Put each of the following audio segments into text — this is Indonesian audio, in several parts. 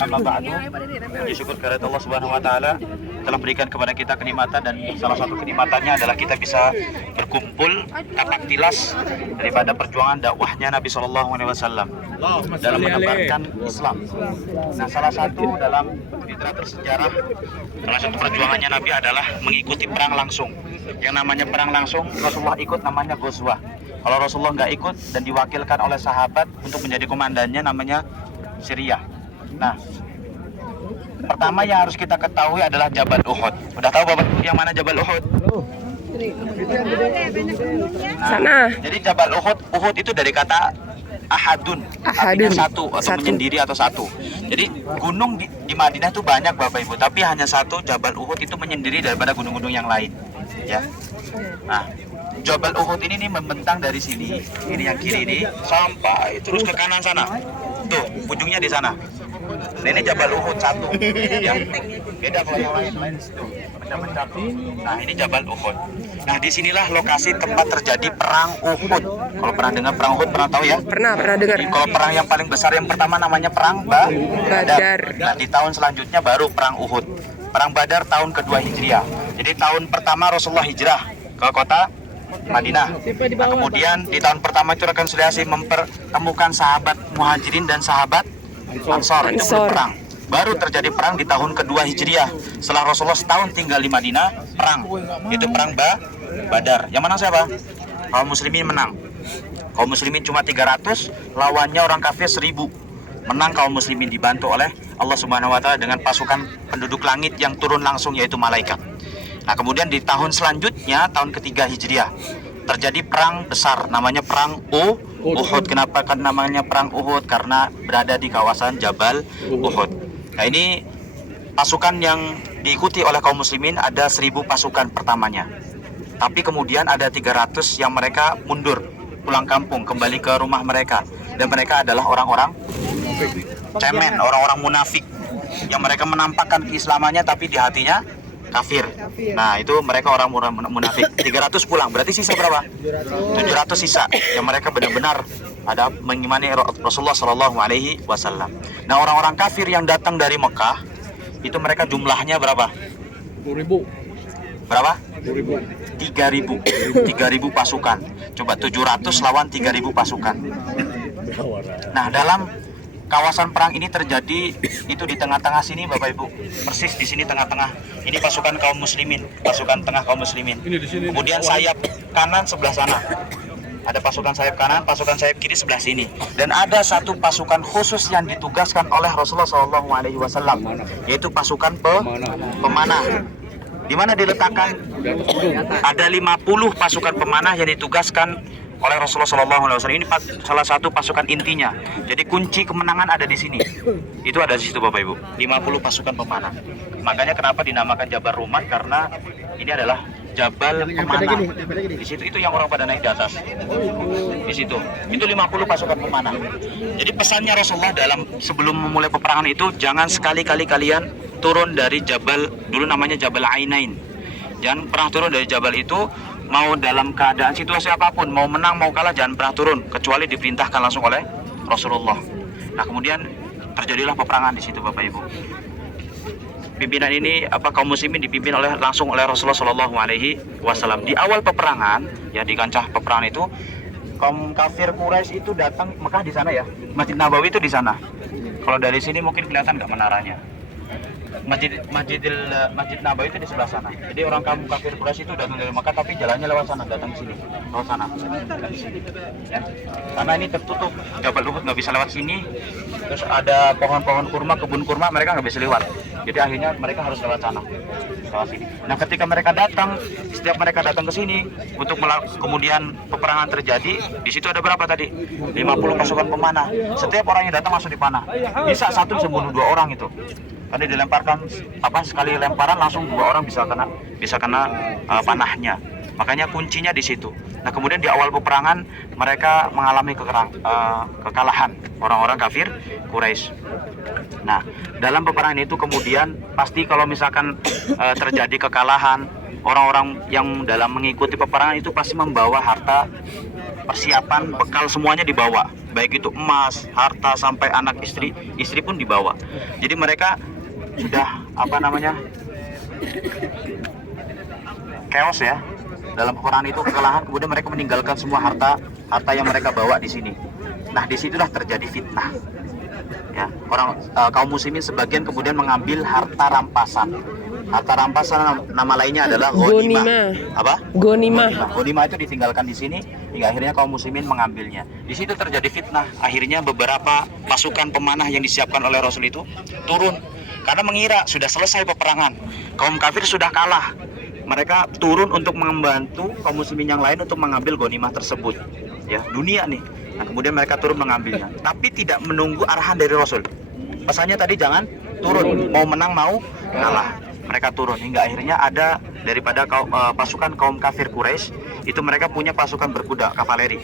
Amma ba'du, puji syukur kepada Allah Subhanahu wa taala telah berikan kepada kita kenikmatan, dan salah satu kenikmatannya adalah kita bisa berkumpul tapak tilas daripada perjuangan dakwahnya Nabi Shallallahu alaihi wasallam dalam menebarkan Islam. Nah, salah satu dalam literatur sejarah, salah satu perjuangannya Nabi adalah mengikuti perang langsung. Yang namanya perang langsung, Rasulullah ikut, namanya Ghazwah. Kalau Rasulullah nggak ikut dan diwakilkan oleh sahabat untuk menjadi komandannya, namanya Syariah. Nah, pertama yang harus kita ketahui adalah Jabal Uhud. Udah tahu Bapak yang mana Jabal Uhud? Sana. Jadi Jabal Uhud, Uhud itu dari kata ahadun, artinya satu atau menyendiri atau satu. Jadi gunung di Madinah itu banyak Bapak Ibu, tapi hanya satu, Jabal Uhud itu menyendiri daripada gunung-gunung yang lain. Ya. Nah, Jabal Uhud ini nih membentang dari sini, ini yang kiri ini, sampai terus ke kanan sana. Tuh, ujungnya di sana. Nah, ini Jabal Uhud satu, ya. Beda kalau yang lain situ, pecah-pecah. Nah, ini Jabal Uhud. Nah, disinilah lokasi tempat terjadi perang Uhud. Kalau pernah dengar perang Uhud, pernah tahu ya? Pernah dengar. Kalau perang yang paling besar yang pertama namanya perang Badar. Nah, di tahun selanjutnya baru perang Uhud. Perang Badar tahun kedua Hijriah. Jadi tahun pertama Rasulullah hijrah ke kota Madinah. Nah, kemudian di tahun pertama itu rekonsiliasi mempertemukan sahabat Muhajirin dan sahabat Ansor. Itu berperang. Baru terjadi perang di tahun kedua Hijriah. Setelah Rasulullah setahun tinggal di Madinah, perang. Itu perang Badar. Yang menang siapa? Kaum muslimin menang. Kaum muslimin cuma 300, lawannya orang kafir 1000. Menang kaum muslimin, dibantu oleh Allah Subhanahu wa taala dengan pasukan penduduk langit yang turun langsung, yaitu malaikat. Nah, kemudian di tahun selanjutnya, tahun ketiga Hijriah, terjadi perang besar, namanya perang Uhud. Kenapa kan namanya perang Uhud? Karena berada di kawasan Jabal Uhud. Nah, ini pasukan yang diikuti oleh kaum muslimin ada 1000 pasukan pertamanya. Tapi kemudian ada 300 yang mereka mundur, pulang kampung, kembali ke rumah mereka. Dan mereka adalah orang-orang cemen, orang-orang munafik, yang mereka menampakkan keislamannya tapi di hatinya kafir. Nah, itu mereka orang munafik. 300 pulang, berarti sisa berapa? 700 sisa yang mereka benar-benar ada mengimani Rasulullah Shallallahu alaihi wasallam. Nah, orang-orang kafir yang datang dari Mekah itu mereka jumlahnya berapa? 10.000. Berapa? 3.000 pasukan. Coba 700 lawan 3.000 pasukan. Nah, dalam kawasan perang ini terjadi itu di tengah-tengah sini Bapak Ibu, persis di sini tengah-tengah. Ini pasukan kaum muslimin, pasukan tengah kaum muslimin. Kemudian sayap kanan sebelah sana. Ada pasukan sayap kanan, pasukan sayap kiri sebelah sini. Dan ada satu pasukan khusus yang ditugaskan oleh Rasulullah SAW, yaitu pasukan pemanah. Di mana diletakkan? Ada 50 pasukan pemanah yang ditugaskan oleh Rasulullah SAW. Ini salah satu pasukan intinya. Jadi kunci kemenangan ada di sini. Itu ada di situ Bapak Ibu. 50 pasukan pemanah. Makanya kenapa dinamakan Jabal Rumat, karena ini adalah Jabal pemanah. Di situ itu yang orang pada naik di atas. Di situ. Itu 50 pasukan pemanah. Jadi pesannya Rasulullah sebelum memulai peperangan itu, jangan sekali-kali kalian turun dari Jabal, dulu namanya Jabal Ainain. Jangan pernah turun dari Jabal itu, mau dalam keadaan situasi apapun, mau menang mau kalah, jangan pernah turun kecuali diperintahkan langsung oleh Rasulullah. Nah, kemudian terjadilah peperangan di situ Bapak Ibu. Pimpinan ini kaum muslimin dipimpin langsung oleh Rasulullah Shallallahu alaihi wasallam. Di awal peperangan, ya di kancah peperangan itu, kaum kafir Quraisy itu datang. Mekah di sana ya, Masjid Nabawi itu di sana. Kalau dari sini mungkin kelihatan nggak menaranya. Masjid Nabawi itu di sebelah sana. Jadi orang kaum kafir Quraisy itu datang dari Makkah, tapi jalannya lewat sana, datang sini, lewat sana. Ya. Karena ini tertutup, Jabal Uhud nggak bisa lewat sini. Terus ada pohon-pohon kurma, kebun kurma, mereka nggak bisa lewat. Jadi akhirnya mereka harus lewat sana, lewat sini. Nah, ketika mereka datang, setiap mereka datang ke sini untuk kemudian peperangan terjadi, di situ ada berapa tadi? 50 pasukan pemanah. Setiap orang yang datang langsung dipanah. Bisa satu bisa bunuh 2 orang itu. Tadi dilemparkan sekali lemparan langsung 2 orang bisa kena panahnya. Makanya kuncinya di situ. Nah, kemudian di awal peperangan mereka mengalami kekalahan orang-orang kafir Quraisy. Nah, dalam peperangan itu kemudian pasti kalau misalkan terjadi kekalahan, orang-orang yang dalam mengikuti peperangan itu pasti membawa harta, persiapan, bekal, semuanya dibawa. baik itu emas, harta sampai anak istri pun dibawa. Jadi mereka sudah chaos ya. Dalam Quran itu kekalahan, kemudian mereka meninggalkan semua harta yang mereka bawa di sini. Nah, disitulah terjadi fitnah. Ya, kaum muslimin sebagian kemudian mengambil harta rampasan. Harta rampasan nama lainnya adalah ghanimah. Apa? Ghanimah. Ghanimah itu ditinggalkan di sini hingga akhirnya kaum muslimin mengambilnya. Di situ terjadi fitnah. Akhirnya beberapa pasukan pemanah yang disiapkan oleh Rasul itu turun karena mengira sudah selesai peperangan. Kaum kafir sudah kalah. Mereka turun untuk membantu kaum muslimin yang lain untuk mengambil ghanimah tersebut. Ya, dunia nih. Nah, kemudian mereka turun mengambilnya, tapi tidak menunggu arahan dari Rasul. Pesannya tadi jangan turun, mau menang mau kalah. Mereka turun hingga akhirnya ada daripada pasukan kaum kafir Quraisy itu mereka punya pasukan berkuda kavaleri.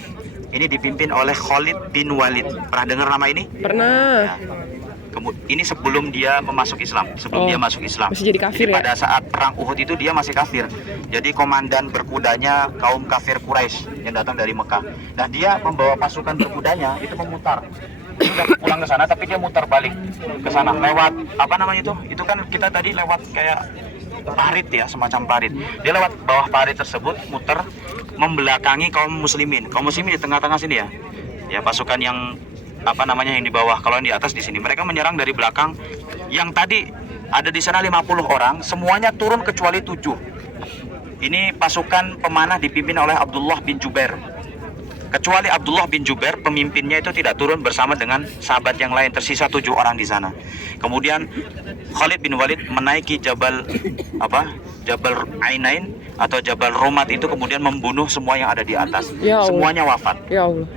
Ini dipimpin oleh Khalid bin Walid. Pernah dengar nama ini? Pernah. Ya. Ini sebelum dia masuk Islam, dia masuk Islam. Masih jadi kafir. Jadi pada saat perang Uhud itu dia masih kafir. Jadi komandan berkudanya kaum kafir Quraisy yang datang dari Mekah. Nah, dia membawa pasukan berkudanya itu memutar. Dia pulang ke sana tapi dia mutar balik ke sana lewat Itu kan kita tadi lewat kayak parit ya, semacam parit. Dia lewat bawah parit tersebut muter membelakangi kaum muslimin. Kaum muslimin di tengah-tengah sini ya. Ya, pasukan yang yang di bawah, kalau yang di atas di sini. Mereka menyerang dari belakang. Yang tadi ada di sana 50 orang, semuanya turun kecuali 7. Ini pasukan pemanah dipimpin oleh Abdullah bin Jubair. Kecuali Abdullah bin Jubair, pemimpinnya itu tidak turun bersama dengan sahabat yang lain, tersisa 7 orang di sana. Kemudian Khalid bin Walid menaiki Jabal Ainain atau Jabal Rumat itu, kemudian membunuh semua yang ada di atas. Semuanya wafat. Ya Allah.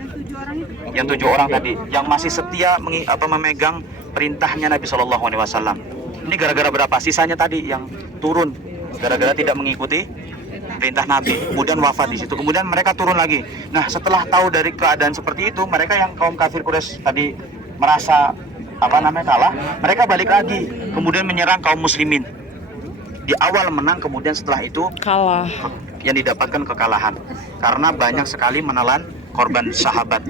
Yang 7 orang tadi yang masih setia memegang perintahnya Nabi SAW. Ini gara-gara berapa? Sisanya tadi yang turun gara-gara tidak mengikuti perintah Nabi, kemudian wafat di situ. Kemudian mereka turun lagi. Nah, setelah tahu dari keadaan seperti itu, mereka yang kaum kafir Quraisy tadi merasa kalah, mereka balik lagi, kemudian menyerang kaum muslimin. Di awal menang, kemudian setelah itu kalah. Yang didapatkan kekalahan karena banyak sekali menelan korban sahabat.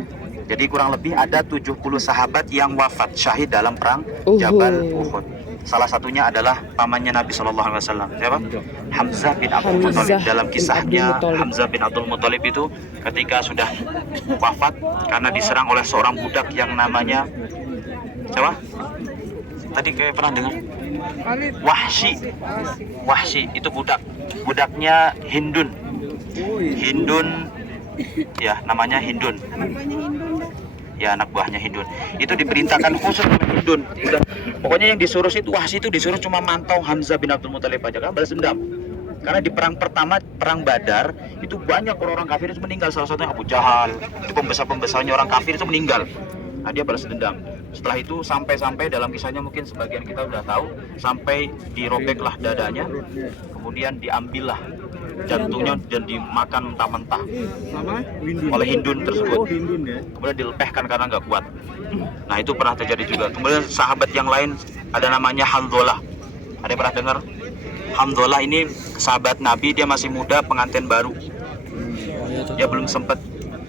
Jadi kurang lebih ada 70 sahabat yang wafat syahid dalam perang Jabal Uhud. Salah satunya adalah pamannya Nabi SAW. Siapa? Hamzah bin Abdul Muthalib. Dalam kisahnya Hamzah bin Abdul Muthalib itu ketika sudah wafat karena diserang oleh seorang budak yang namanya siapa? Tadi kayak pernah dengar? Wahsy itu budaknya Hindun. Ya, namanya Hindun. Ya, anak buahnya Hindun. Itu diperintahkan khusus sama Hindun. Pokoknya yang disuruh Wahsy itu disuruh cuma mantau Hamzah bin Abdul Muthalib aja, kan balas dendam. Karena di perang pertama, perang Badar, itu banyak orang kafir itu meninggal. Salah satunya Abu Jahal. Itu pembesar-pembesarnya orang kafir itu meninggal. Nah, dia balas dendam. Setelah itu sampai dalam kisahnya mungkin sebagian kita udah tahu, sampai dirobeklah dadanya, kemudian diambillah jantungnya dan dimakan mentah-mentah oleh Hindun tersebut. Kemudian dilepehkan karena nggak kuat. Nah, itu pernah terjadi juga. Kemudian sahabat yang lain ada namanya Hamzah. Ada yang pernah dengar? Hamzah ini sahabat Nabi, dia masih muda, pengantin baru. Dia belum sempat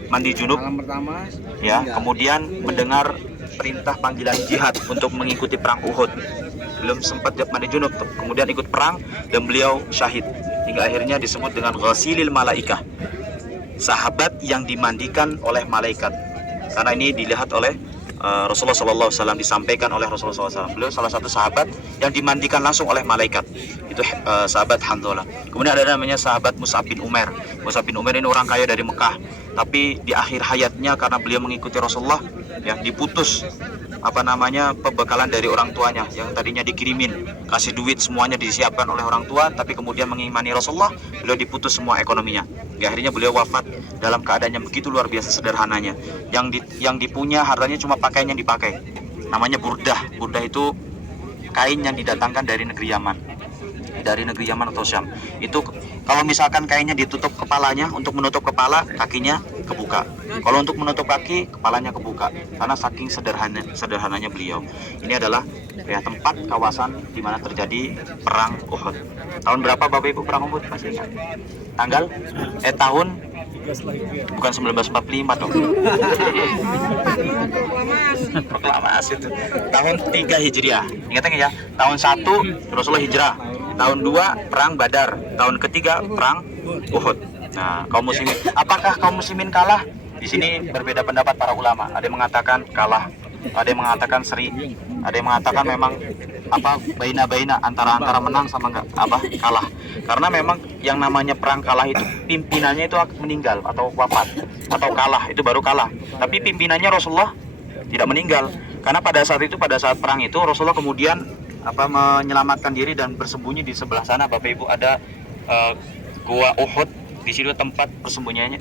mandi junub. Ya, kemudian mendengar perintah panggilan jihad untuk mengikuti perang Uhud. Belum sempat mandi junub, kemudian ikut perang dan beliau syahid. Hingga akhirnya disebut dengan ghasilil malaikah, sahabat yang dimandikan oleh malaikat. Karena ini dilihat oleh Rasulullah SAW, disampaikan oleh Rasulullah SAW. Beliau salah satu sahabat yang dimandikan langsung oleh malaikat. Itu sahabat Hamzah. Kemudian ada namanya sahabat Mus'ab bin Umair. Mus'ab bin Umair ini orang kaya dari Mekah. Tapi di akhir hayatnya karena beliau mengikuti Rasulullah, ya, diputus pembekalan dari orang tuanya yang tadinya dikirimin, kasih duit semuanya disiapkan oleh orang tua, tapi kemudian mengimani Rasulullah, beliau diputus semua ekonominya. Akhirnya beliau wafat dalam keadaan yang begitu luar biasa sederhananya. Yang dipunya hartanya cuma pakaian yang dipakai. Namanya burdah. Burdah itu kain yang didatangkan dari negeri Yaman atau Syam. Itu kalau misalkan kainnya ditutup kepalanya, untuk menutup kepala, kakinya kebuka. Kalau untuk menutup kaki, kepalanya kebuka. Karena saking sederhananya beliau. Ini adalah tempat kawasan di mana terjadi perang Uhud. Tahun berapa Bapak Ibu perang Uhud? Masih ingat? Tahun Bukan 1945 dong. Proklamasi itu. Tahun 3 Hijriah. Ingat ya? Tahun 1 Rasulullah hijrah. Tahun 2 perang Badar. Tahun ketiga perang Uhud. Nah, kaum muslimin, apakah kaum muslimin kalah? Di sini berbeda pendapat para ulama. Ada yang mengatakan kalah, ada yang mengatakan seri, ada yang mengatakan memang baina antara menang sama enggak kalah. Karena memang yang namanya perang kalah itu pimpinannya itu meninggal atau wafat atau kalah, itu baru kalah. Tapi pimpinannya Rasulullah tidak meninggal. Karena pada saat perang itu Rasulullah kemudian menyelamatkan diri dan bersembunyi di sebelah sana. Bapak Ibu, ada gua Uhud. Di situ tempat persembunyiannya